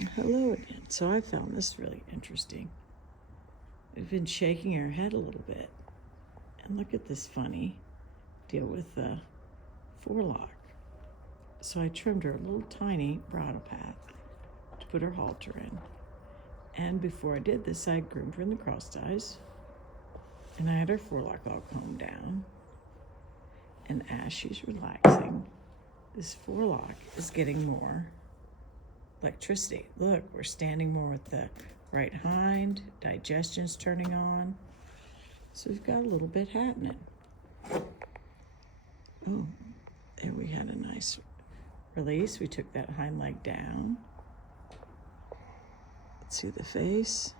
Hello again. So I found this really interesting. We've been shaking our head a little bit. And look at this funny deal with the forelock. So I trimmed her a little tiny bridle path to put her halter in. And before I did this, I groomed her in the cross ties. And I had her forelock all combed down. And as she's relaxing, this forelock is getting more electricity. Look, we're standing more with the right hind, digestion's turning on. So we've got a little bit happening. Oh, there we had a nice release. We took that hind leg down. Let's see the face.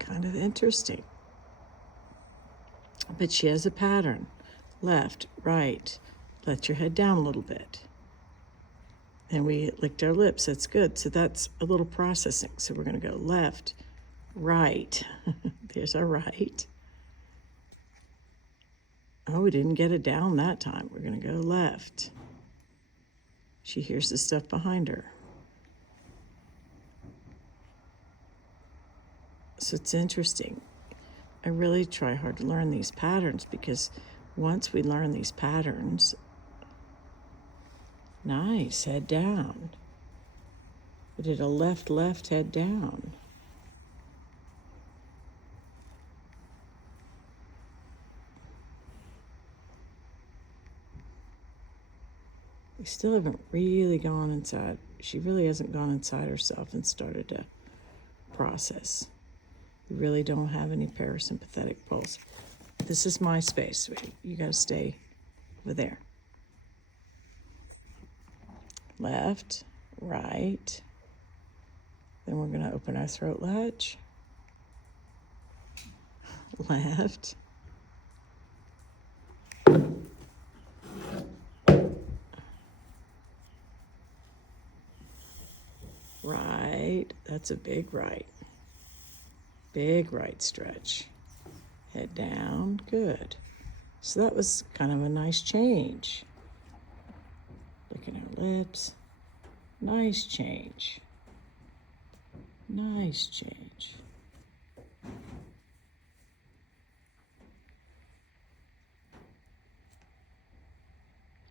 Kind of interesting. But she has a pattern. Left, right. Let your head down a little bit. And we licked our lips. That's good. So that's a little processing. So we're going to go left, right. There's our right. Oh, we didn't get it down that time. We're going to go left. She hears the stuff behind her. So it's interesting. I really try hard to learn these patterns because once we learn these patterns, nice, head down. We did a left, left, head down. We still haven't really gone inside. She really hasn't gone inside herself and started to process. We really don't have any parasympathetic pulse. This is my space, sweetie. You gotta stay over there. Left, right. Then we're gonna open our throat latch. Left. Right, that's a big right. Big right stretch. Head down, good. So that was kind of a nice change. Licking her lips. Nice change. Nice change.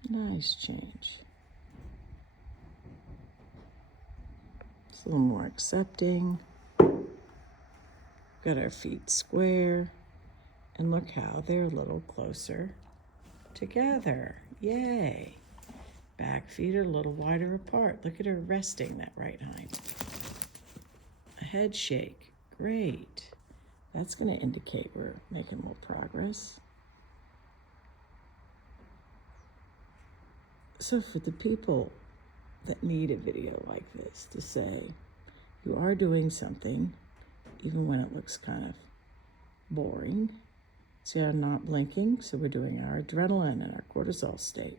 Nice change. It's a little more accepting. Got our feet square. And look how they're a little closer together. Yay. Back feet are a little wider apart. Look at her resting that right hind. A head shake. Great. That's going to indicate we're making more progress. So for the people that need a video like this to say, you are doing something, even when it looks kind of boring. See, I'm not blinking, so we're doing our adrenaline and our cortisol state.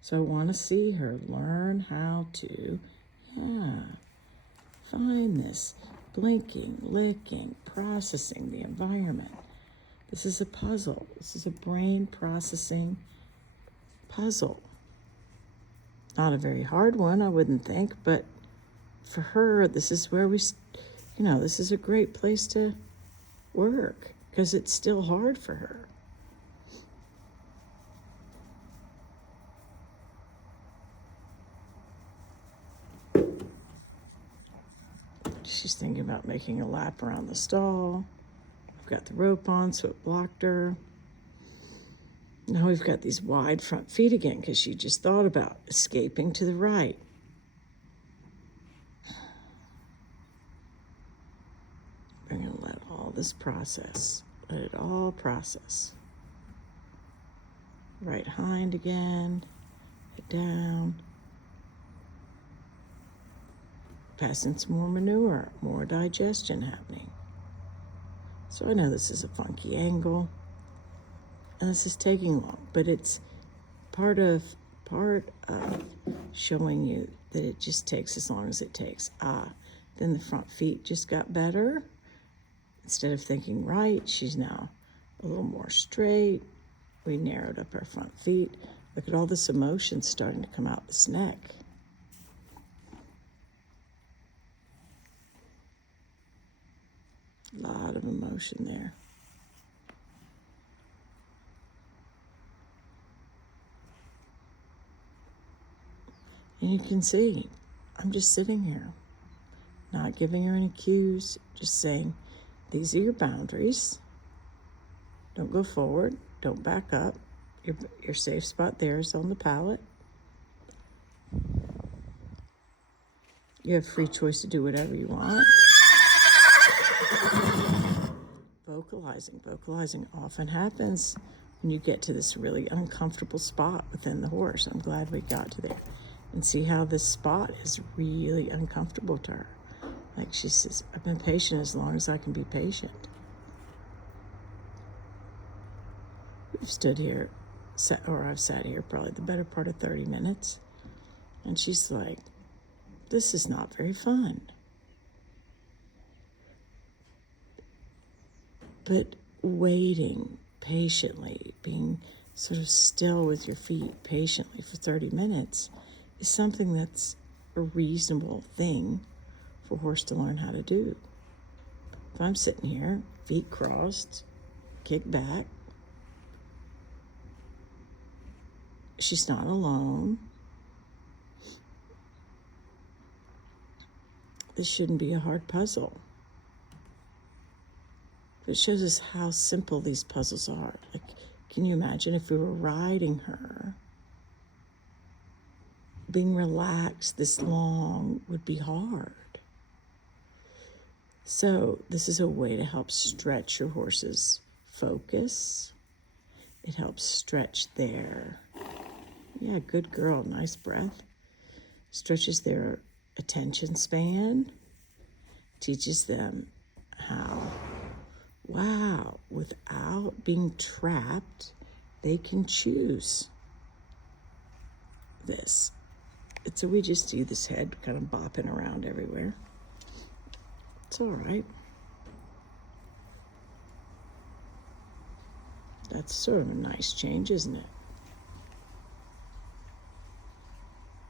So I want to see her learn how to, find this blinking, licking, processing the environment. This is a puzzle. This is a brain processing puzzle. Not a very hard one, I wouldn't think, but for her, this is where this is a great place to work because it's still hard for her. She's thinking about making a lap around the stall. I've got the rope on, so it blocked her. Now we've got these wide front feet again because she just thought about escaping to the right. We're going to let all this process. Let it all process. Right hind again. Head down. Passing some more manure, more digestion happening. So I know this is a funky angle, and this is taking long, but it's part of showing you that it just takes as long as it takes. Then the front feet just got better. Instead of thinking right, she's now a little more straight. We narrowed up our front feet. Look at all this emotion starting to come out this neck. A lot of emotion there. And you can see, I'm just sitting here, not giving her any cues, just saying, these are your boundaries. Don't go forward, don't back up. Your safe spot there is on the pallet. You have free choice to do whatever you want. Vocalizing often happens when you get to this really uncomfortable spot within the horse. I'm glad we got to there. And see how this spot is really uncomfortable to her. Like she says, I've been patient as long as I can be patient. We've stood here, I've sat here probably the better part of 30 minutes. And she's like, this is not very fun. But waiting patiently, being sort of still with your feet patiently for 30 minutes is something that's a reasonable thing for a horse to learn how to do. If I'm sitting here, feet crossed, kick back, she's not alone. This shouldn't be a hard puzzle. It shows us how simple these puzzles are. Like, can you imagine if we were riding her? Being relaxed this long would be hard. So this is a way to help stretch your horse's focus. It helps stretch their, yeah, good girl, nice breath. Stretches their attention span, teaches them how, wow, without being trapped, they can choose this. So we just see this head kind of bopping around everywhere. It's all right. That's sort of a nice change, isn't it?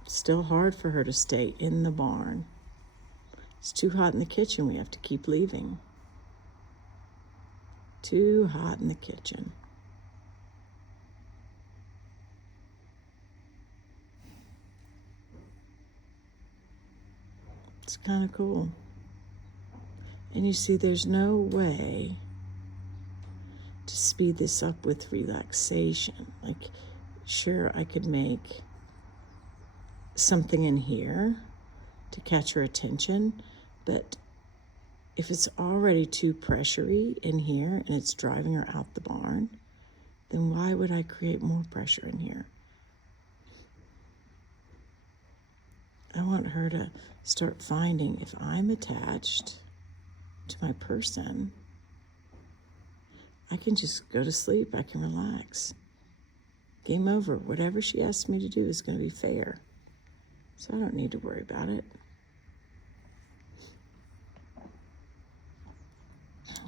It's still hard for her to stay in the barn. It's too hot in the kitchen. We have to keep leaving. Too hot in the kitchen. It's kind of cool. And you see, there's no way to speed this up with relaxation. Like, sure, I could make something in here to catch her attention, but if it's already too pressury in here and it's driving her out the barn, then why would I create more pressure in here? I want her to start finding, if I'm attached to my person, I can just go to sleep, I can relax. Game over. Whatever she asks me to do is going to be fair. So I don't need to worry about it.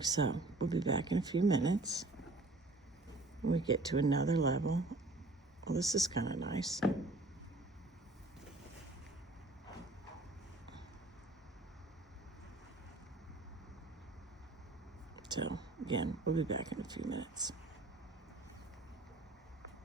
So we'll be back in a few minutes when we get to another level. Well, this is kind of nice. So again, we'll be back in a few minutes.